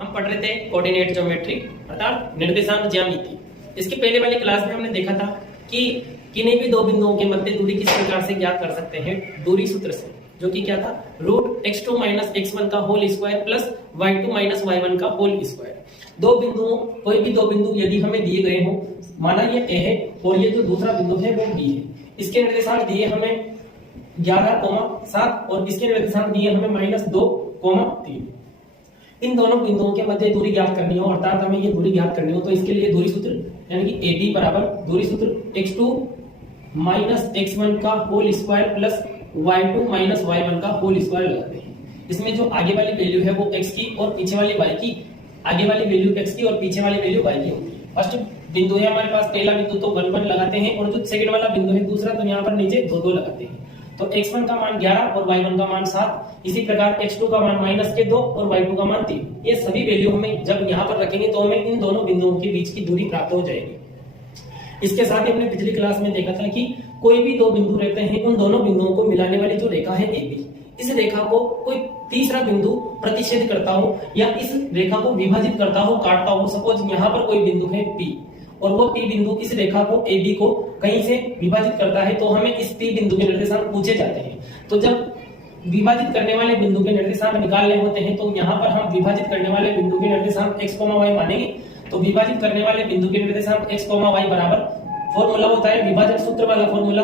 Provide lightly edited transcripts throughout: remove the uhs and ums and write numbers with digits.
हम पढ़ रहे थे कोऑर्डिनेट ज्योमेट्री अर्थात निर्देशांक ज्यामिति। इसके पहले वाली क्लास में हमने देखा था कि किन्हीं भी दो बिंदुओं के मध्य दूरी किस प्रकार से ज्ञात कर सकते हैं, दूरी सूत्र से, जो कि क्या था √x2 - x1 का whole square plus y2 - y1 का होल स्क्वायर। दो बिंदुओं, कोई भी दो बिंदु यदि हमें दिए गए हो, माना ये A है और ये जो दूसरा बिंदु है वो B है, इसके निर्देशांक दिए हमें 11,7 और इसके निर्देशांक दिए हमें -2,3। इन दोनों बिंदुओं के मध्य दूरी ज्ञात करनी हो, अर्थात हमें ये दूरी ज्ञात करनी हो, तो इसके लिए दूरी सूत्र यानी कि AB बराबर दूरी सूत्र x2 - x1 का whole square plus y2 - y1 का होल स्क्वायर लगाते हैं। इसमें जो आगे वाली वैल्यू है वो x की और पीछे वाली y की, आगे वाली वैल्यू x की और पीछे वाली वैल्यू y की होती है। फर्स्ट बिंदु है हमारे पास, पहला बिंदु तो 1 1 लगाते हैं, और जो सेकंड वाला बिंदु है दूसरा, तो यहाँ पर नीचे 2 2 लगाते हैं। तो x1 का मान 11 और y1 का मान 7, इसी प्रकार x2 का मान -2 और y2 का मान 3। ये सभी वैल्यू हमें जब यहाँ पर रखेंगे तो हमें इन दोनों बिंदुओं के बीच की दूरी प्राप्त हो जाएगी। इसके साथ ही हमने पिछली क्लास में देखा था कि कोई भी दो बिंदु रहते हैं, उन दोनों बिंदुओं को मिलाने वाली जो रेखा है AB, इस रेखा को कोई तीसरा बिंदु प्रतिच्छेद करता हो या इस रेखा को विभाजित करता हो, काटता हो। सपोज यहाँ पर कोई बिंदु है P और वो P बिंदु इस रेखा को AB को कहीं से विभाजित करता है, तो हमें इस P बिंदु के निर्देशांक पूछे जाते हैं। तो जब विभाजित करने वाले बिंदु के निर्देशांक निकालने होते हैं, तो यहाँ पर हम विभाजित करने वाले बिंदु के निर्देशांक x, y मानेंगे। तो विभाजित करने वाले बिंदु के निर्देशांक x, y बराबर फॉर्मूला होता है विभाजक सूत्र वाला formula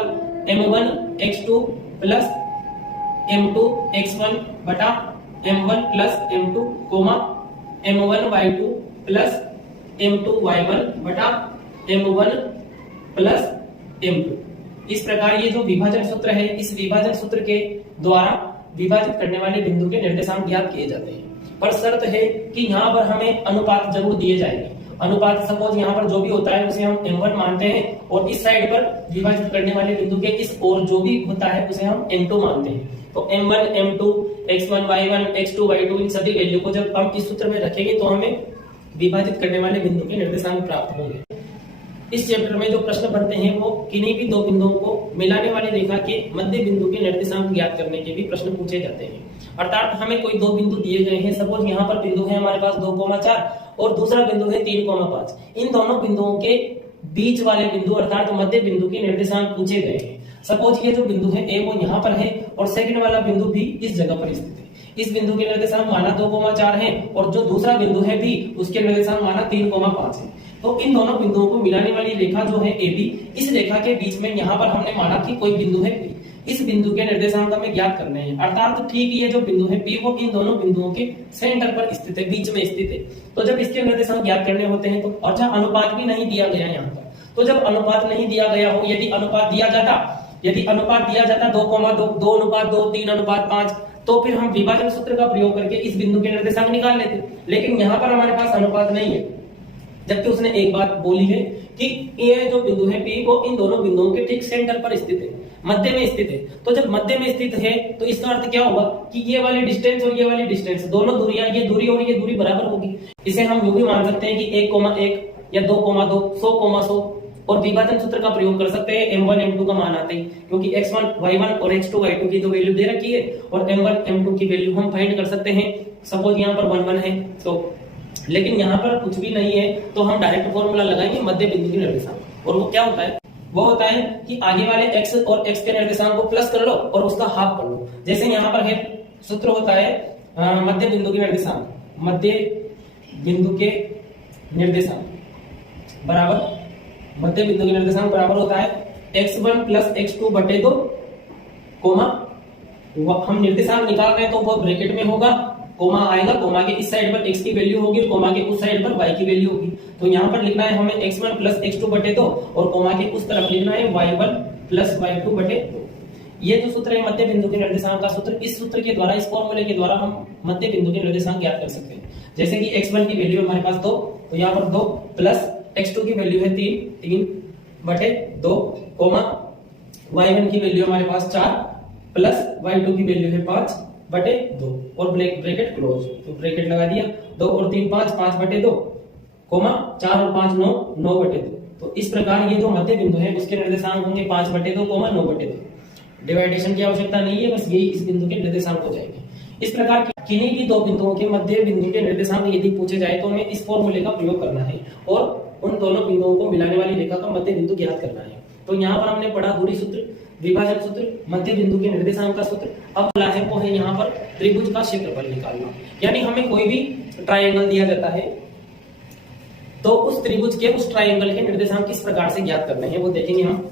m1 x2 plus m2 x1 बटा m1 plus m2 m1 y2 plus m2 y1 बटा m1 प्लस m2। इस प्रकार ये जो विभाजन सूत्र है, इस विभाजन सूत्र के द्वारा विभाजित करने वाले बिंदु के निर्देशांक ज्ञात किए जाते हैं। पर शर्त है कि यहाँ पर हमें अनुपात जरूर दिए जाएंगे। अनुपात सपोज यहाँ पर जो भी होता है उसे हम m1 मानते हैं, और इस साइड पर विभाजित करने वाले बिंदु के इस ओर जो भी होता है उसे हम m2 मानते हैं। तो m1 m2 x1 y1 x2 y2 इन सभी वैल्यू को जब हम इस सूत्र में रखेंगे तो हमें विभाजित करने वाले बिंदु के निर्देशांक प्राप्त होंगे। इस चैप्टर में जो प्रश्न बनते हैं वो किन्हीं भी दो बिंदुओं को मिलाने वाली रेखा के मध्य बिंदु के निर्देशांक ज्ञात करने के भी प्रश्न पूछे जाते हैं। अर्थात हमें कोई दो बिंदु दिए गए हैं, सपोज यहाँ पर बिंदु है हमारे पास 2,4 और दूसरा बिंदु है 3,5। इन दोनों बिंदुओं के बीच वाले बिंदु अर्थात मध्य बिंदु के निर्देशांक पूछे गए हैं। सपोज ये जो बिंदु है A वो यहाँ पर है और सेकंड वाला बिंदु भी इस जगह पर स्थित है। इस बिंदु के निर्देशांक माना 2,4 है और जो दूसरा बिंदु है B उसके निर्देशांक माना 3,5 है। तो इन दोनों बिंदुओं को मिलाने वाली रेखा जो है AB, इस रेखा के बीच में यहाँ पर हमने माना कि कोई बिंदु है P। इस बिंदु के निर्देशांक हमें ज्ञात करने हैं, अर्थात ठीक ये जो बिंदु है P वो इन दोनों बिंदुओं के सेंटर पर स्थित है, बीच में स्थित है। तो जब इसके निर्देशांक ज्ञात करने होते हैं तो अच्छा अनुपात भी नहीं दिया गया यहाँ पर। तो जब अनुपात नहीं दिया गया हो, यदि अनुपात दिया जाता 2,2, 2:2, 3:5, तो फिर हम विभाजन सूत्र का प्रयोग करके इस बिंदु के निर्देशांक निकाल लेते। लेकिन यहाँ पर हमारे पास अनुपात नहीं है, जबकि उसने एक बात बोली है कि ये जो बिंदु है P वो इन दोनों बिंदुओं के ठीक सेंटर पर स्थित है, मध्य में स्थित है। तो जब मध्य में स्थित है तो इसका अर्थ क्या होगा कि ये वाली डिस्टेंस और ये वाली डिस्टेंस, दोनों दूरियां, ये दूरी और ये दूरी बराबर होगी। इसे हम यूं भी मान सकते हैं कि 1,1 या 2,2, 100,100, और विभाजन सूत्र का प्रयोग कर सकते हैं m1 m2 का मान आते हैं, क्योंकि x1 y1 और x2 y2 की तो वैल्यू दे रखी है और m1 m2 की वैल्यू हम फाइंड कर सकते हैं। सपोज यहाँ पर 1 1 है, तो लेकिन यहाँ पर कुछ भी नहीं है, तो हम डायरेक्ट फॉर्मूला लगाएंगे मध्य बिंदु की निर्देशांक। और वो क्या होता है, वो होता है कि आगे वाले x और x के निर्देशांक को प्लस कर लो और उसका हाफ कर लो। जैसे यहाँ पर है सूत्र होता है मध्य बिंदु के निर्देशांक, मध्य बिंदु के निर्देशांक बराबर, मध्य बिंदु के निर्देशांक बराबर होता है x1 प्लस x2 बटे 2, कोमा हम निर्देशांक निकाल रहे हैं तो वो ब्रैकेट में होगा, कोमा आएगा, कोमा के इस साइड पर x की वैल्यू होगी और कोमा के उस साइड पर y की वैल्यू होगी। तो यहाँ पर लिखना है हमें x1 प्लस x2 बटे 2 और कोमा के उस तरफ लिखना है y1 प्लस y2 बटे 2। ये जो सूत्र है मध्य बिंदु के निर्देशांक का सूत्र, इस सूत्र के द्वारा, इस फॉर्मूले के द्वारा हम मध्य बिंदु के निर्देशांक ज्ञात कर सकते हैं। जैसे कि x1 की वैल्यू हमारे पास 2, तो यहाँ पर 2 प्लस x2 की वैल्यू है 3 बटे 2, कोमा y1 की वैल्यू हमारे पास 4 प्लस y2 की वैल्यू है 5 बटे 2 और ब्रैकेट क्लोज। तो ब्रैकेट लगा दिया, 2 और 3 5 बटे 2, कोमा 4 और 5 9 बटे 2। तो इस प्रकार ये जो मध्य बिंदु है उसके निर्देशांक होंगे 5 बटे 2, 9 बटे 2। डिवाइडेशन की आवश्यकता नहीं है, बस यही इस बिंदु के निर्देशांक हो जाएंगे। इस प्रकार किन्हीं भी दो बिंदुओं के मध्य बिंदु के निर्देशांक यदि पूछे जाए तो हमें इस फॉर्मूले का प्रयोग करना है और उन दोनों बिंदुओं को मिलाने वाली रेखा का मध्य बिंदु ज्ञात करना है। तो यहाँ पर हमने पढ़ा दूरी सूत्र, विभाजक सूत्र, मध्य बिंदु के निर्देशांक का सूत्र। अब अगला है वो है यहाँ पर त्रिभुज का क्षेत्रफल निकालना। यानी हमें कोई भी ट्रायंगल दिया जाता है तो उस त्रिभुज के उस ट्रायंगल के निर्देशांक किस प्रकार से ज्ञात करने हैं वो देखेंगे हम।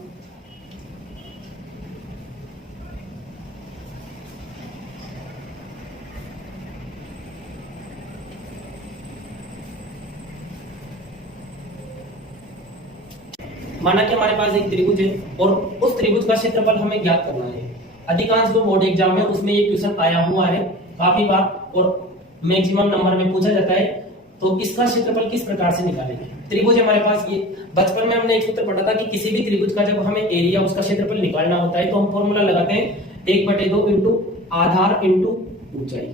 माना कि हमारे पास एक त्रिभुज है और उस त्रिभुज का क्षेत्रफल हमें ज्ञात करना है। अधिकांश जो बोर्ड एग्जाम में उसमें ये क्वेश्चन आया हुआ है काफी बार और मैक्सिमम नंबर में पूछा जाता है। तो इसका क्षेत्रफल किस प्रकार से निकालेंगे? त्रिभुज हमारे पास ये बचपन में हमने एक सूत्र पढ़ा था कि किसी भी त्रिभुज का जब हमें एरिया उसका क्षेत्रफल निकालना होता है तो हम फॉर्मूला लगाते हैं 1/2 इंटू आधार इंटू ऊंचाई।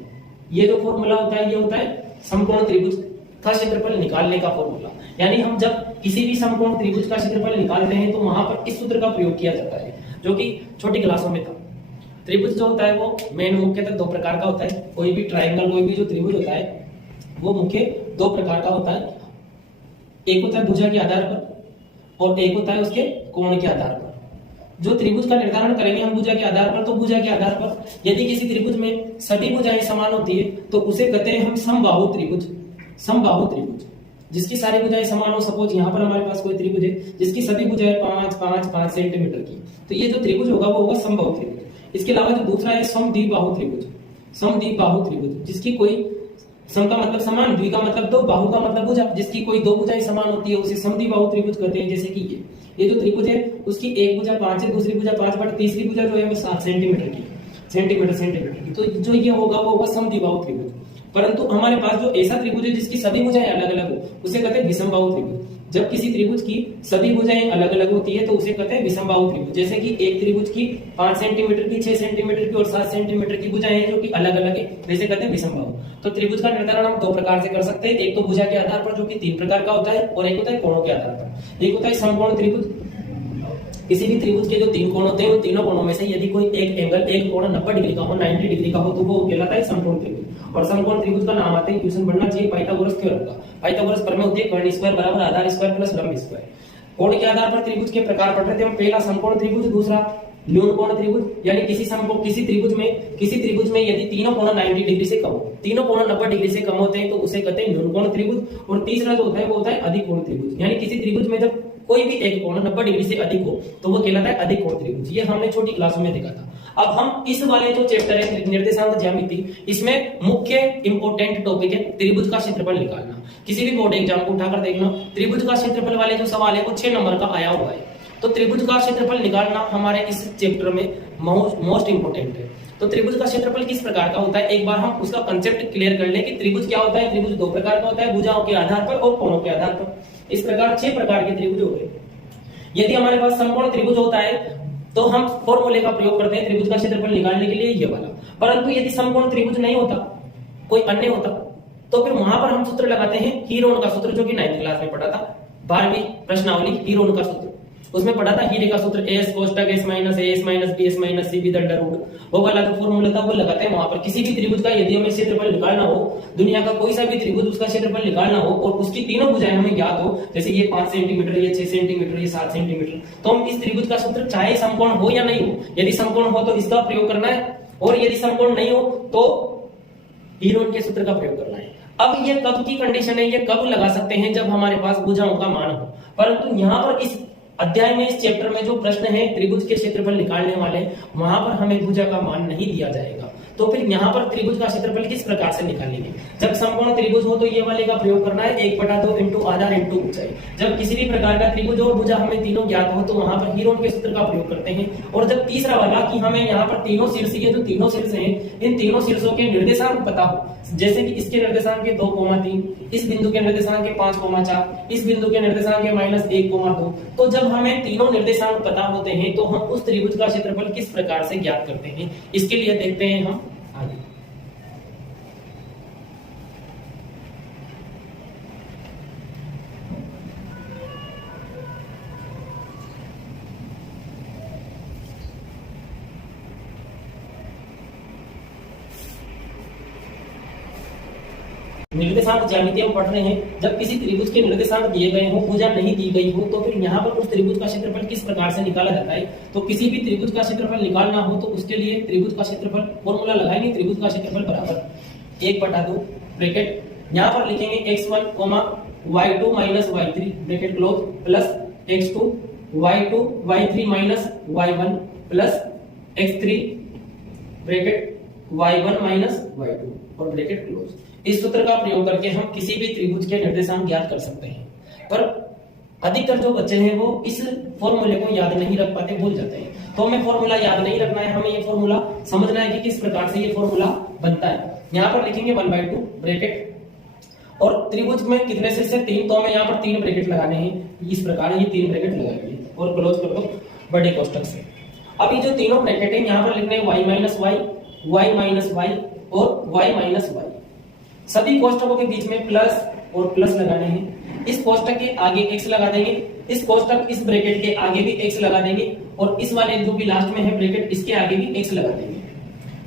ये जो फॉर्मूला होता है ये होता है समकोण त्रिभुज का क्षेत्रफल निकालने का फॉर्मूला। यानी हम जब किसी भी समकोण त्रिभुज का क्षेत्रफल निकालते हैं तो वहां पर इस सूत्र का प्रयोग किया जाता है जो कि छोटी क्लासों में था। त्रिभुज जो होता है वो मेन मुख्यतः दो प्रकार का होता है। कोई भी ट्रायंगल, कोई भी जो त्रिभुज होता है वो मुख्य दो प्रकार का होता है। एक होता है भुजा के आधार पर और एक होता है उसके कोण के आधार पर। जो त्रिभुज का निर्धारण करेंगे हम भुजा के आधार पर, तो भुजा के आधार पर यदि किसी त्रिभुज में सभी भुजाएं समान होती है तो उसे कहते हैं हम समबाहु त्रिभुज। समबाहु त्रिभुज जिसकी सारी भुजाएं समान हो। सपोज यहाँ पर हमारे पास कोई त्रिभुज है जिसकी सभी भुजाएं 5 सेंटीमीटर की, तो ये जो त्रिभुज होगा वो होगा समबाहु त्रिभुज। इसके अलावा जो दूसरा है समद्विबाहु त्रिभुज। समद्विबाहु त्रिभुज जिसकी कोई सम का मतलब समान, द्वि का मतलब दो, बाहु का मतलब भुजा, जिसकी कोई दो भुजाएं समान होती है उसे समद्विबाहु त्रिभुज कहते हैं। जैसे कि ये जो त्रिभुज है उसकी एक भुजा 5 है, दूसरी भुजा 5 बट तीसरी भुजा जो है वो 7 सेंटीमीटर की सेंटीमीटर की। तो जो ये होगा वो होगा समद्विबाहु त्रिभुज। परंतु हमारे पास जो ऐसा त्रिभुज है जिसकी सभी भुजाएं अलग अलग हो उसे कहते हैं विषमबाहु त्रिभुज। जब किसी त्रिभुज की सभी भुजाएं अलग अलग होती है तो उसे कहते हैं विषमबाहु त्रिभुज। जैसे कि एक त्रिभुज की 5 सेंटीमीटर की, 6 सेंटीमीटर की और 7 सेंटीमीटर की भुजाएं हैं जो कि अलग अलग है, जैसे कहते हैं विषमबाहु। तो त्रिभुज का निर्धारण हम दो प्रकार से कर सकते हैं। एक तो भुजा के आधार पर जो कि 3 प्रकार का होता है और एक होता है कोणों के आधार पर। एक होता है समकोण त्रिभुज। किसी भी त्रिभुज के जो 3 कोण होते हैं उन तीनों कोणों में से यदि कोई एक कोण 90 डिग्री का हो, 90 डिग्री का हो तो वो कहलाता है समकोण त्रिभुज। और समकोण त्रिभुज का नाम आते ही क्वेश्चन बनना चाहिए पाइथागोरस थ्योरम का। पाइथागोरस प्रमेय होती है कर्ण स्क्वायर बराबर आधार स्क्वायर प्लस लंब स्क्वायर। कोण के आधार पर त्रिभुज के प्रकार पढ़ रहे थे हम। पहला समकोण त्रिभुज, दूसरा न्यून कोण त्रिभुज। यानी किसी त्रिभुज में यदि तीनों कोण 90 डिग्री से कम हो, तीनों कोण 90 डिग्री से कम होते हैं तो उसे कहते हैं न्यून कोण त्रिभुज। और तीसरा जो होता है वो होता है अधिक कोण त्रिभुज। यानी किसी त्रिभुज में जब कोई भी एक कोण 90 डिग्री से अधिक हो तो वो कहलाता है अधिक कोण त्रिभुज। ये हमने छोटी क्लासों में देखा था। अब हम इस वाले जो चैप्टर है निर्देशांक ज्यामिति, इसमें मुख्य इंपोर्टेंट टॉपिक है त्रिभुज का क्षेत्रफल निकालना। किसी भी बोर्ड एग्जाम को उठाकर देखना, त्रिभुज का क्षेत्रफल वाले जो सवाल है वो 6 नंबर का आया हुआ है। तो त्रिभुज का क्षेत्रफल निकालना हमारे इस चैप्टर में मोस्ट इंपोर्टेंट है। तो त्रिभुज का क्षेत्रफल किस प्रकार का होता है एक बार हम उसका कंसेप्ट क्लियर कर लें कि त्रिभुज क्या होता है। त्रिभुज 2 प्रकार का होता है, भुजाओं के आधार पर और कोणों के आधार पर। इस प्रकार 6 प्रकार के त्रिभुज हो गए। यदि हमारे पास समकोण त्रिभुज होता है तो हम फॉर्मूले का प्रयोग करते हैं त्रिभुज का क्षेत्रफल निकालने के लिए, ये वाला। परंतु यदि समकोण त्रिभुज नहीं होता, कोई अन्य होता, तो फिर वहां पर हम सूत्र लगाते हैं हीरोन का सूत्र, जो कि 9th क्लास में पढ़ा था। 12वीं प्रश्नावली हीरोन का सूत्र, उसमें पढ़ा था हीरे का सूत्र एस कोष्टक s minus a s minus b s minus c be the under root. वो वाला जो फॉर्मूला था वो लगाते हैं वहां पर। किसी भी त्रिभुज का यदि हमें क्षेत्रफल निकालना हो, दुनिया का कोई सा भी त्रिभुज उसका क्षेत्रफल निकालना हो और उसकी तीनों भुजाएं हमें ज्ञात हो, जैसे ये 5 सेंटीमीटर, ये 6 सेंटीमीटर, ये 7 सेंटीमीटर, तो हम इस त्रिभुज का सूत्र चाहे समकोण हो या नहीं हो, यदि समकोण हो तो इसका प्रयोग करना है और यदि समकोण नहीं हो तो हीरोन के सूत्र का प्रयोग करना है। अब ये कब की कंडीशन है, ये कब लगा सकते हैं जब हमारे पास भुजाओं का मान हो। परंतु यहाँ पर इस अध्याय में, इस चैप्टर में जो प्रश्न है त्रिभुज के क्षेत्रफल निकालने वाले, वहां पर हमें भुजा का मान नहीं दिया जाएगा। तो फिर यहाँ पर त्रिभुज का क्षेत्रफल किस प्रकार से निकालेंगे? जब समकोण त्रिभुज हो तो ये वाले का प्रयोग करना है 1/2 इंटू आधार इंटू ऊंचाई। जब किसी भी प्रकार का त्रिभुज और भुजा हमें तीनों ज्ञात हो तो वहां पर हीरोन के सूत्र का प्रयोग करते हैं। और जब तीसरा वाला कि हमें यहाँ पर तीनों शीर्ष, ये जो तीनों शीर्ष हैं, इन तीनों शीर्षों के निर्देशांक पता हो, जैसे कि इसके निर्देशांक के 2,3, इस बिंदु के निर्देशांक के 5,4, इस बिंदु के निर्देशांक के -1,2। तो जब हमें तीनों निर्देशांक पता होते हैं तो हम उस त्रिभुज का क्षेत्रफल किस प्रकार से ज्ञात करते हैं, इसके लिए देखते हैं हम आगे। निर्देशांक ज्यामिति हम पढ़ रहे हैं, जब किसी त्रिभुज के निर्देशांक दिए गए हो, भुजा नहीं दी गई हो, तो फिर यहाँ पर उस त्रिभुज का क्षेत्रफल किस प्रकार से निकाला जाता है। तो किसी भी त्रिभुज का क्षेत्रफल निकालना हो तो उसके लिए त्रिभुज का क्षेत्रफल फॉर्मूला लगाएंगे, त्रिभुज का क्षेत्रफल बराबर 1/2 ब्रैकेट, यहाँ पर लिखेंगे x1, y2 minus y3 bracket close, plus x2 y2 y3 minus y1 plus x3 bracket y1 minus y2 और ब्रैकेट क्लोज। इस सूत्र का प्रयोग करके हम किसी भी त्रिभुज के निर्देशांक ज्ञात कर सकते हैं, पर अधिकतर जो बच्चे हैं वो इस फॉर्मूले को याद नहीं रख पाते, भूल जाते हैं। तो हमें फॉर्मूला याद नहीं रखना है, हमें ये फॉर्मूला समझना है कि किस प्रकार से ये फॉर्मूला बनता है। यहाँ पर लिखेंगे 1/2 ब्रैकेट, और त्रिभुज में कितने शीर्ष है 3, तो हमें यहाँ पर 3 ब्रैकेट लगाने हैं, इस प्रकार ये 3 ब्रैकेट लगाएंगे और क्लोज कर दो बड़े कोष्ठक से। अब ये जो तीनों ब्रैकेट है यहाँ पर लिखने हैं y minus y, y minus y और y माइनस y। सभी कोष्ठकों के बीच में प्लस और प्लस लगाने हैं। इस कोष्ठक के आगे x लगा देंगे, इस कोष्ठक इस ब्रैकेट के आगे भी x लगा देंगे, और इस वाले जो भी लास्ट में है ब्रैकेट इसके आगे भी x लगा देंगे।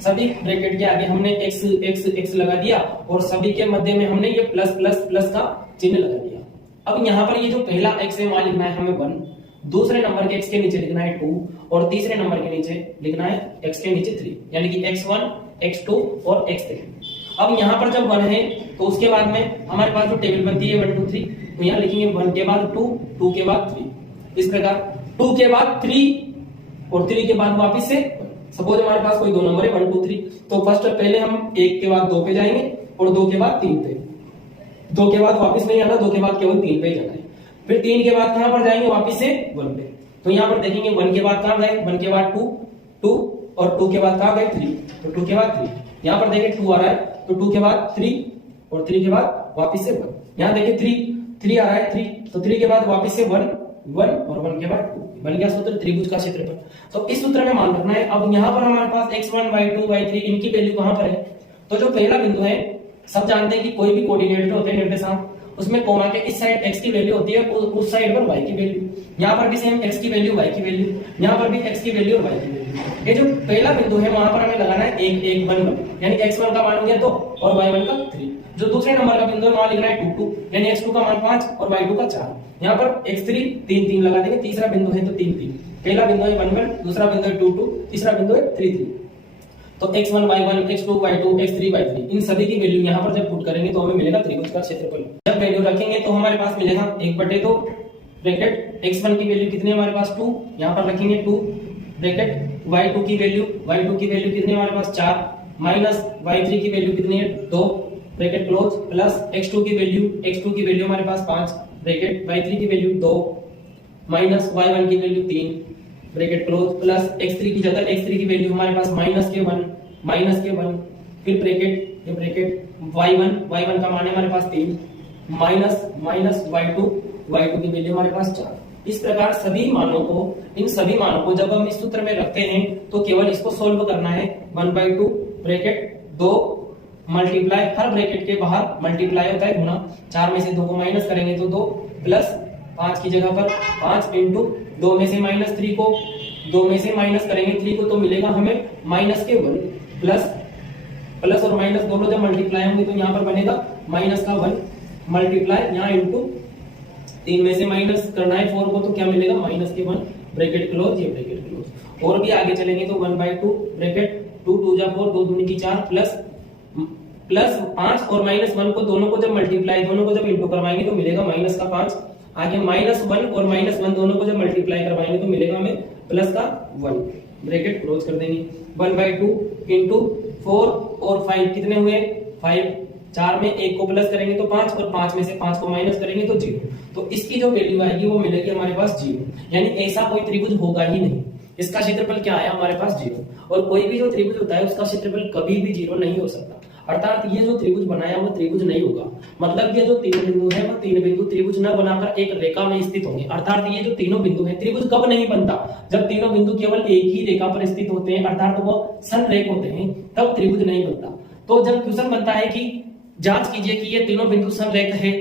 सभी ब्रैकेट के आगे हमने x x x लगा दिया और सभी के मध्य में हमने ये प्लस प्लस प्लस का चिन्ह लगा दिया। अब यहाँ पर ये जो पहला x है वहां लिखना है हमें 1, दूसरे नंबर के x के नीचे लिखना है 2 और तीसरे नंबर के नीचे लिखना है x के नीचे 3, यानी कि x1 x2 और x3। अब यहाँ पर जब 1 है तो उसके बाद में हमारे पास जो टेबल बनती है 1 2 3, तो यहाँ लिखेंगे 1 के बाद 2, 2 के बाद 3, इस प्रकार 2 के बाद 3 और 3 के बाद वापस से। सपोज हमारे पास कोई दो नंबर है 1 2 3, तो फर्स्ट पहले हम 1 के बाद 2 पे जाएंगे और 2 के बाद 3 पे, 2 के बाद वापस नहीं आना, 2 के बाद केवल 3 पे जाना है, फिर 3 के बाद कहां पर जाएंगे वापस से 1 पे। तो यहाँ पर देखेंगे 1 के बाद कहां गए, 1 के बाद 2 2 और 2 के बाद कहां गए 3, तो 2 के बाद 3, यहाँ पर देखिए 2 आ रहा है तो 2 के बाद 3 और 3 के बाद वापस से 1, यहाँ देखिए 3 आ रहा है 3, तो 3 के बाद वापस से 1 और 1 के बाद 2, बन गया सूत्र त्रिभुज का क्षेत्रफल। तो इस सूत्र में मान रखना है। अब यहाँ पर हमारे पास x1 y2 y3 इनकी वैल्यू कहां पर है, तो जो पहला बिंदु है सब जानते हैं कि कोई भी कोऑर्डिनेट होते हैं निर्देशांक, उसमें कोमा के इस साइड x की वैल्यू होती है, उस साइड पर y की वैल्यू, यहाँ पर भी सेम x की वैल्यू y की वैल्यू, यहाँ पर भी x की वैल्यू और y की वैल्यू। ये जो पहला बिंदु है वहां पर हमें लगाना है 1 1 1 1, यानी x1 का मान हो गया 2 और y1 का 3। जो दूसरे नंबर का बिंदु है वहां लिखना है 2 2, यानी x2 का मान 5 और y2 का 4। यहाँ पर x3 3 3 लगा देंगे, तीसरा बिंदु है तो 3 3, पहला बिंदु है 1 1, दूसरा बिंदु है 2 2, तीसरा बिंदु है 3 3। तो x1 y1 x2 y2 x3 y3 इन सभी की वैल्यू यहाँ पर जब पुट करेंगे तो हमें मिलेगा त्रिभुज का क्षेत्रफल। जब वैल्यू रखेंगे तो हमारे पास मिलेगा 1/2 ब्रैकेट x1 की वैल्यू कितनी है हमारे पास 2, यहाँ पर रखेंगे 2 ब्रैकेट y2 की वैल्यू कितनी है हमारे पास 4, माइनस y3 की वैल्यू कितनी है 2 ब्रैकेट क्लोज, प्लस x2 की वैल्यू हमारे पास 5 ब्रैकेट y3 की वैल्यू 2 माइनस y1 की value 3 bracket close, plus x3 की जगह x3 की वैल्यू हमारे पास माइनस के 1 फिर ब्रैकेट ये ब्रैकेट y1 का मान है हमारे पास 3 माइनस y2 की वैल्यू हमारे पास 4। इस प्रकार इन सभी मानों को जब हम इस सूत्र में रखते हैं तो केवल इसको सोल्व करना है। 1/2 ब्रैकेट 2 मल्टीप्लाई, हर ब्रैकेट के बाहर मल्टीप्लाई होता है गुणा, 4 में से 2 को माइनस करेंगे तो 2 प्लस 5 की जगह पर 5 इंटू 2 में से माइनस 3 को 2 में से माइनस करेंगे 3 को तो मिलेगा हमें माइनस के 1, प्लस और माइनस दोनों जब मल्टीप्लाई होंगे तो यहाँ पर बनेगा माइनस का 1 मल्टीप्लाई यहाँ इंटू 3 में से माइनस करना है 4 को तो क्या मिलेगा माइनस के 1 ब्रैकेट क्लोज, ये ब्रैकेट क्लोज। और भी आगे चलेंगे तो 1/2 ब्रैकेट 2 2 जा 4 2 दूनी की 4 प्लस 5 और माइनस 1 को दोनों को जब इंटू करवाएंगे तो मिलेगा माइनस का 5। आगे -1 और -1 दोनों को जब मल्टीप्लाई करवाएंगे तो मिलेगा हमें प्लस का 1 ब्रैकेट क्लोज कर देंगे। 1/2 इंटू 4 और 5 कितने हुए 5, 4 में 1 को प्लस करेंगे तो 5 और 5 में से 5 को माइनस करेंगे तो 0। तो इसकी जो वैल्यू आएगी वो मिलेगी हमारे पास 0, यानी ऐसा कोई त्रिभुज होगा ही नहीं। इसका क्षेत्रफल क्या आया हमारे पास 0, और कोई भी जो त्रिभुज होता है उसका क्षेत्रफल कभी भी 0 नहीं हो सकता। अर्थात ये जो त्रिभुज बनाया वो त्रिभुज नहीं होगा, मतलब ये जो 3 बिंदु है वो 3 बिंदु त्रिभुज न बनाकर एक रेखा में स्थित होंगे। अर्थात ये जो तीनों बिंदु है त्रिभुज कब नहीं बनता, जब तीनों बिंदु केवल एक ही रेखा पर स्थित होते हैं, अर्थात वो संरेख होते हैं, तब त्रिभुज नहीं बनता। तो जब क्वेश्चन बनता है कि जांच कीजिए कि ये तीनों बिंदु संरेख है,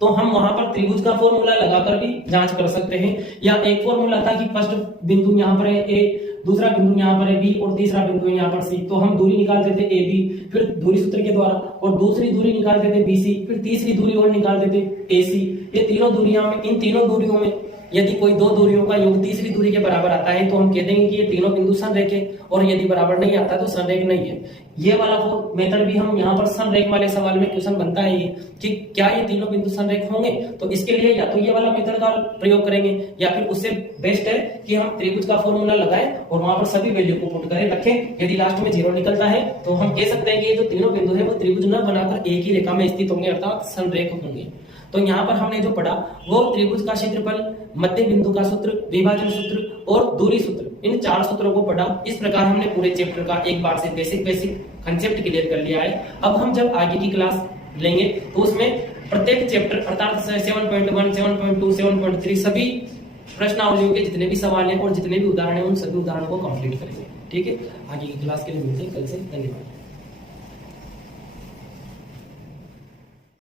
तो हम वहां पर त्रिभुज का फॉर्मूला लगाकर भी जांच कर सकते हैं, या एक फॉर्मूला था कि फर्स्ट बिंदु यहाँ पर है ए, दूसरा बिंदु यहाँ पर है बी और तीसरा बिंदु है यहाँ पर सी, तो हम दूरी निकालते थे ए बी, फिर दूरी सूत्र के द्वारा, और दूसरी दूरी निकालते थे बी सी, फिर तीसरी दूरी और निकालते थे ए सी। ये तीनों दूरियां में, इन तीनों दूरियों में यदि कोई दो दूरियों का योग तीसरी दूरी के बराबर आता है तो हम कह देंगे कि ये तीनों बिंदु संरेख है, और यदि बराबर नहीं आता तो संरेख नहीं है। ये वाला वो मेथड भी हम यहाँ पर संरेख वाले सवाल में क्वेश्चन बनता है ये कि क्या ये तीनों बिंदु संरेख होंगे, तो इसके लिए या तो ये वाला मेथड का प्रयोग करेंगे या फिर उससे बेस्ट है कि हम त्रिभुज का फॉर्मूला लगाएं और वहां पर सभी वैल्यू को पुट करें रखें। यदि लास्ट में 0 निकलता है तो हम कह सकते हैं कि ये जो तीनों बिंदु है वो त्रिभुज न बनाकर एक ही रेखा में स्थित होंगे, अर्थात संरेख होंगे। तो यहाँ पर हमने जो पढ़ा वो त्रिभुज का क्षेत्रफल, मध्य बिंदु का सूत्र, विभाजन सूत्र और दूरी सूत्र, इन 4 सूत्रों को पढ़ा। इस प्रकार हमने पूरे चैप्टर का एक बार से बेसिक कंसेप्ट क्लियर कर लिया है। अब हम जब आगे की क्लास लेंगे तो उसमें प्रत्येक चैप्टर अर्थात 7.1, 7.2, 7.3 सभी प्रश्नावलियों के जितने भी सवाल हैं और जितने भी उदाहरण हैं उन सभी उदाहरणों को कंप्लीट करेंगे। ठीक है, आगे की क्लास के लिए मिलते हैं कल से। धन्यवाद।